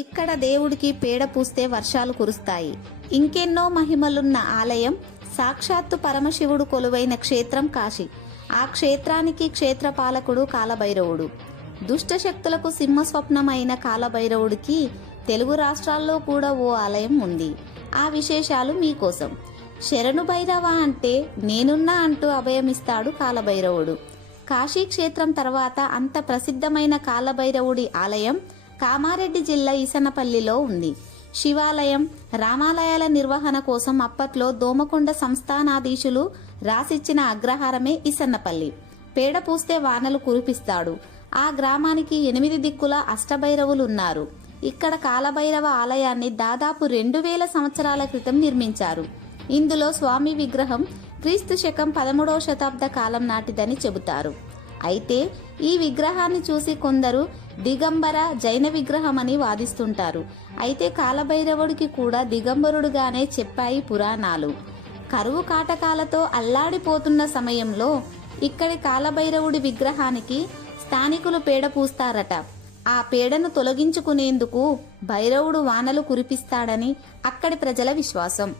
ఇక్కడ దేవుడికి పేడ పూస్తే వర్షాలు కురుస్తాయి. ఇంకెన్నో మహిమలున్న ఆలయం సాక్షాత్తు పరమశివుడు కొలువైన క్షేత్రం కాశీ. ఆ క్షేత్రానికి క్షేత్రపాలకుడు కాలభైరవుడు. దుష్టశక్తులకు సింహస్వప్నమైన కాలభైరవుడికి తెలుగు రాష్ట్రాల్లో కూడా ఓ ఆలయం ఉంది. ఆ విశేషాలు మీకోసం. శరణు భైరవ అంటే నేనున్నా అంటూ అభయమిస్తాడు కాలభైరవుడు. కాశీ క్షేత్రం తర్వాత అంత ప్రసిద్ధమైన కాలభైరవుడి ఆలయం కామారెడ్డి జిల్లా ఈసనపల్లిలో ఉంది. శివాలయం, రామాలయాల నిర్వహణ కోసం అప్పట్లో దోమకొండ సంస్థానాధీశులు రాసిచ్చిన అగ్రహారమే ఈసన్నపల్లి. పేడ పూస్తే వానలు కురిపిస్తాడు. ఆ గ్రామానికి 8 దిక్కుల అష్టభైరవులున్నారు. ఇక్కడ కాలభైరవ ఆలయాన్ని దాదాపు 2000 సంవత్సరాల క్రితం నిర్మించారు. ఇందులో స్వామి విగ్రహం క్రీస్తు శకం 13వ శతాబ్ద కాలం నాటిదని చెబుతారు. అయితే ఈ విగ్రహాన్ని చూసి కొందరు దిగంబర జైన విగ్రహమని వాదిస్తుంటారు. అయితే కాలభైరవుడికి కూడా దిగంబరుడుగానే చెప్పాయి పురాణాలు. కరువు కాటకాలతో అల్లాడిపోతున్న సమయంలో ఇక్కడి కాలభైరవుడి విగ్రహానికి స్థానికులు పేడ పూస్తారట. ఆ పేడను తొలగించుకునేందుకు భైరవుడు వానలు కురిపిస్తాడని అక్కడి ప్రజల విశ్వాసం.